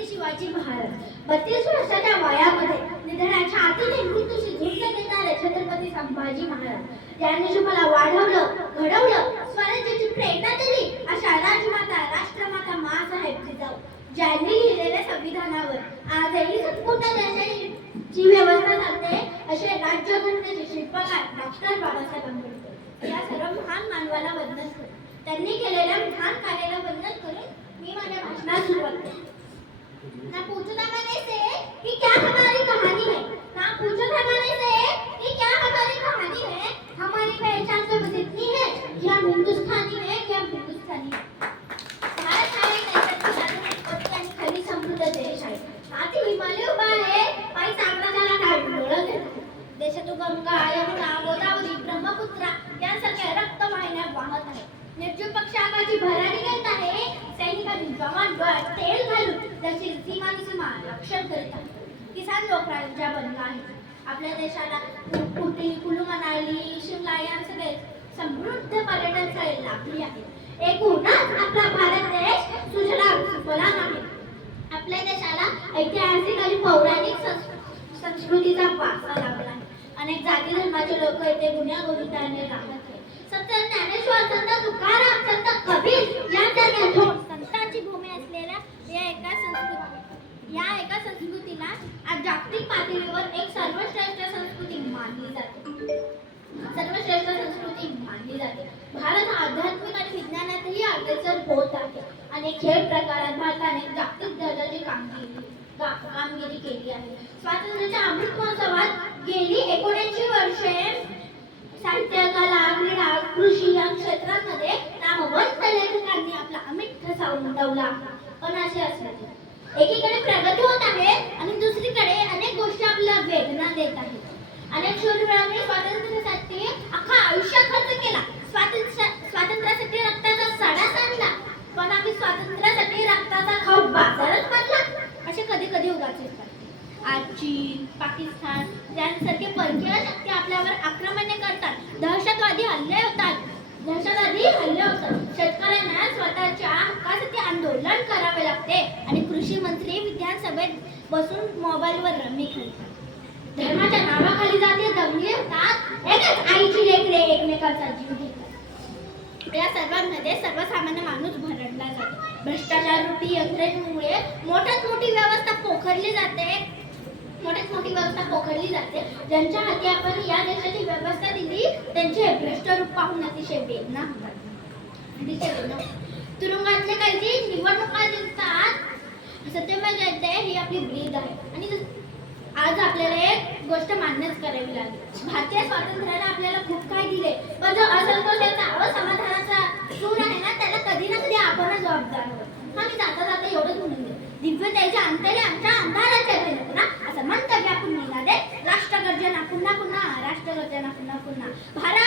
छत्रपती शिवाजी महाराज. बत्तीस वर्षाच्या वयामध्ये निधनाच्या आतून मृत्यूशी झुंज देणारे छत्रपती संभाजी महाराज. ज्यांनी शुभाला वाढवलं घडवलं स्वराज्याची प्रेरणा दिली अशा राजमाता राष्ट्रमाता मासाहेब जिजाऊ ज्यांनी लिहिलेल्या संविधानावर आजही संपूर्ण देशाची व्यवस्था चालते असे राज्यघटनेचे शिल्पकार डॉक्टर बाबासाहेब आंबेडकर. या सर्व महान मानवाला वंदन करून त्यांनी केलेल्या महान कार्याला वंदन करून मी माझ्या भाषणात सुरुवात करते. ना से कि क्या हमारी कहानी है। ना से कि क्या हमारी कहानी है। हमारी पहचान तो बस इतनी है कि हम हिंदुस्तानी है कि हम हिंदुस्तानी भारत हा एक नैसर्गिक आणि खनिज समृद्ध देश आहे हिमालय उभा आहे पायी देशातून गंगा यमुना गोदावरी ब्रह्मपुत्रा यांसारख्या रक्तवाहिन्या वाहत आहेत निर्जीव पक्षाकाची भरारी घेत आहे सैनिकांनी जवान तेल घालून त्याची सीमा सीमा रक्षण करीत आहे किसान लोक राज्या बनला आहे आपल्या देशाला कुटी कुलू मनाली शिमला या सगळे समृद्ध पर्यटन स्थळे लाभली आहेत. एकूणच आपला भारत देश सुजलाम सुफलाम आहे. आपल्या देशाला ऐतिहासिक आणि पौराणिक संस्कृतीचा वारसा लाभला आहे. अनेक जाती धर्माचे लोक येथे गुन्ह्या गोविंदाने राहत आहेत. संत ज्ञानेश्वर संत तुकाराम संत कबीर यांसारख्या थोर संतांची भूमी असलेल्या या एका संस्कृती या एका संस्कृतीला आज जागतिक पातळीवर एक सर्वश्रेष्ठ संस्कृती मानली जाते. सर्वश्रेष्ठ संस्कृती मानली जाते. भारत आध्यात्मिक आणि विज्ञानातही अग्रेसर होत आहे. आणि खेळ प्रकारात भारताने जागतिक दर्जाची कामगिरी कामगिरी केली आहे. स्वातंत्र्याच्या अमृत महोत्सवात गेली एकोणऐंशी वर्षे साहित्य कला क्रीडा कृषी या क्षेत्रांमध्ये नामवंत लेखकांनी आपला अमित ठसा उमटवला पण असे असले. एकीकडे प्रगती होत आहे आणि दुसरीकडे अनेक आपल्याला वेदना देत आहेत अनेक शूरवीरांनी स्वातंत्र्यासाठी अख्खा आयुष्य खर्च केला. स्वातंत्र्य स्वातंत्र्यासाठी रक्ताचा सडा सांडला. पण आम्ही स्वातंत्र्यासाठी रक्ताचा खाऊ बाजारात पडला असे कधी कधी उगाच येतात. आज चीन पाकिस्तान यांसारखे परकीय शक्ती आपल्यावर आक्रमणे करतात. दहशतवादी हल्ले होतात. दहशतवादी हल्ले होतात. शेतकऱ्यांना स्वतःच्या हक्कासाठी आंदोलन करा लागते आणि कृषी मंत्री विधानसभेत बसून मोबाईलवर रमी खेळतात. धर्माच्या नावाखाली जाते दंगली होतात. एकच आईची लेकरे एकमेकांचा जीव घेतात. या सर्वांमध्ये सर्वसामान्य माणूस भरडला जातो. भ्रष्टाचार रूपी यंत्रणेमुळे मोठ्यात मोठी व्यवस्था पोखरली जाते. मोठ्यात मोठी व्यवस्था पोखरली जाते. ज्यांच्या हाती आपण या देशाची व्यवस्था दिली त्यांचे भ्रष्ट रूप पाहून अतिशय वेदना होतात. अतिशय वेदना तुरुंगातले काही जे निवडणुका जिंकतात सत्यमय जयते ही आपली ब्रीद आहे. आणि आज आपल्याला एक गोष्ट मान्यच करावी लागेल. भारतीय स्वातंत्र्याने आपल्याला खूप काही दिले. पण जो असंतोषाचा असमाधानाचा सूर आहे ना त्याला कधी ना कधी आपण जबाबदार आहोत. हा मी जाता जाता एवढंच म्हणून दे दिव्यतेच्या अंतरे आमच्या अंधाराच्या नको ना असं की आपण निघाले राष्ट्रगर्जना पुन्हा पुन्हा राष्ट्रगर्जना पुन्हा पुन्हा. भारत